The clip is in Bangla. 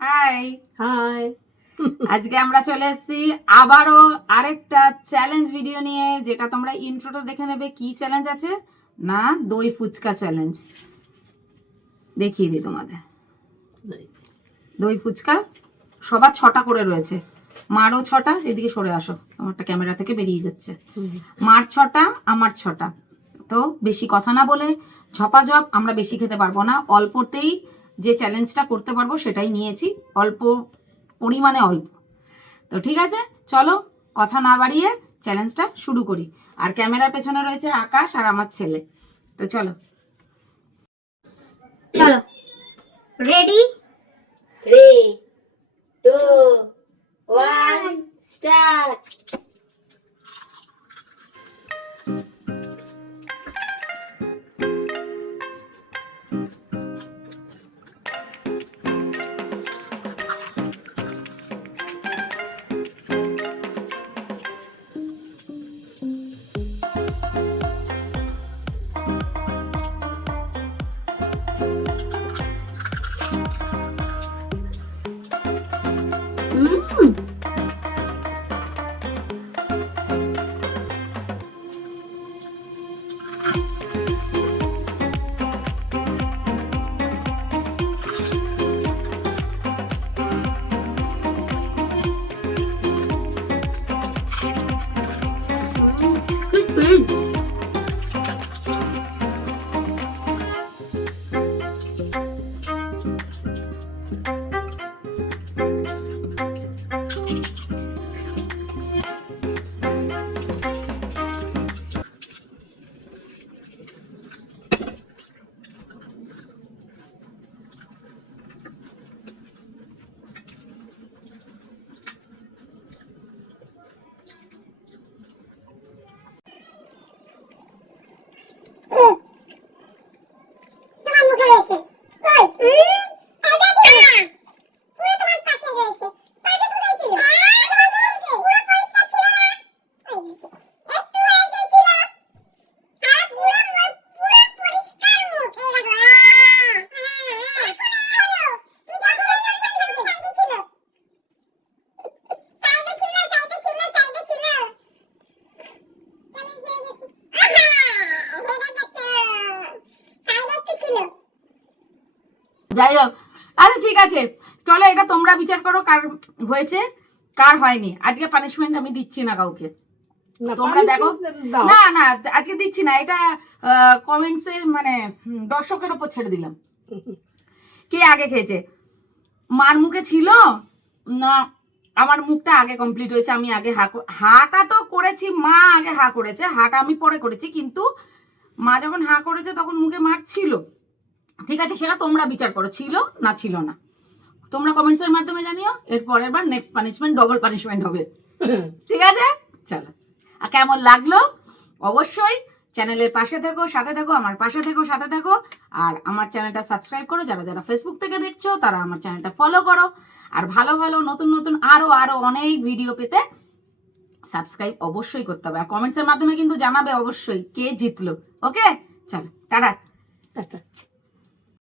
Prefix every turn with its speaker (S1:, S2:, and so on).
S1: হাই
S2: হাই
S1: আজকে আমরা চলে এসেছি আবারও আরেকটা চ্যালেঞ্জ ভিডিও নিয়ে যেটা তোমরা ইন্ট্রোটা দেখে নেবে কি চ্যালেঞ্জ আছে না দই ফুচকা চ্যালেঞ্জ দেখিয়ে দিই তোমাদের। দই ফুচকা সবার ছটা করে রয়েছে। মারও ছটা এদিকে সরে আসো আমারটা ক্যামেরা থেকে বেরিয়ে যাচ্ছে। মার ছটা আমার ছটা। তো বেশি কথা না বলে ঝপাঝপ আমরা বেশি খেতে পারব না। অল্পতেই যে চ্যালেঞ্জটা করতে পারব সেটাই নিয়েছি অল্প পরিমাণে অল্প। তো ঠিক আছে চলো কথা না বাড়িয়ে চ্যালেঞ্জটা শুরু করি। আর ক্যামেরার পেছনে রয়েছে আকাশ আর আমার ছেলে। তো চলো।
S3: চলো। Ready
S4: three two one start
S3: 嗯。
S4: তোমার মুখে রয়েছে ওই এই দেখ না পুরো তোমার পাশে রয়েছে পাশে কোথায় ছিল তোমার মুখে পুরো পরিষ্কার ছিল না ওই দেখো, একটু হয়েছে ছিল আর পুরো মুখ পুরো পরিষ্কার মুখ এই দেখো আহ, এখন এই হলো তুই যখন সাইডে ছিল সাইডে ছিল সাইডে ছিল সাইডে ছিল সাইডে ছিল আমি ভেঙে গেছি আহা হেরে গেছো সাইডে একটু ছিল
S1: যাই হোক। আচ্ছা ঠিক আছে। চলো এটা তোমরা বিচার করো কার হয়েছে কার হয়নি। আজকে পানিশমেন্ট আমি দিচ্ছি না কাউকে। তোমরা দেখো। না না আজকে দিচ্ছি না। এটা কমেন্টসে মানে দর্শকের ওপর ছেড়ে দিলাম। কে আগে খেয়েছে? মার মুখে ছিল? না আমার মুখটা আগে কমপ্লিট হয়েছে। আমি আগে হা হাটা তো করেছি মা আগে হা করেছে। হাটা আমি পরে করেছি কিন্তু মা যখন হা করেছে তখন মুখে মার ছিল। ঠিক আছে? সেটা তোমরা বিচার করো ছিল না ছিল না। তোমরা কমেন্টসের মাধ্যমে জানিও এর পরের বার নেক্সট পানিশমেন্ট ডবল পানিশমেন্ট হবে। ঠিক আছে? চলো। আর কেমন লাগল? অবশ্যই চ্যানেলের পাশে থেকো সাথে থেকো আমার পাশে থেকো সাথে থেকো। আর আমার চ্যানেলটা সাবস্ক্রাইব করো যারা যারা ফেসবুক থেকে দেখছ তারা আমার চ্যানেলটা ফলো করো। আর ভালো ভালো নতুন নতুন আরও আরও অনেক ভিডিও পেতে সাবস্ক্রাইব অবশ্যই করতে হবে। আর কমেন্টসের মাধ্যমে কিন্তু জানাবে অবশ্যই কে জিতলো। ওকে চলো টাটা।
S2: টাটা।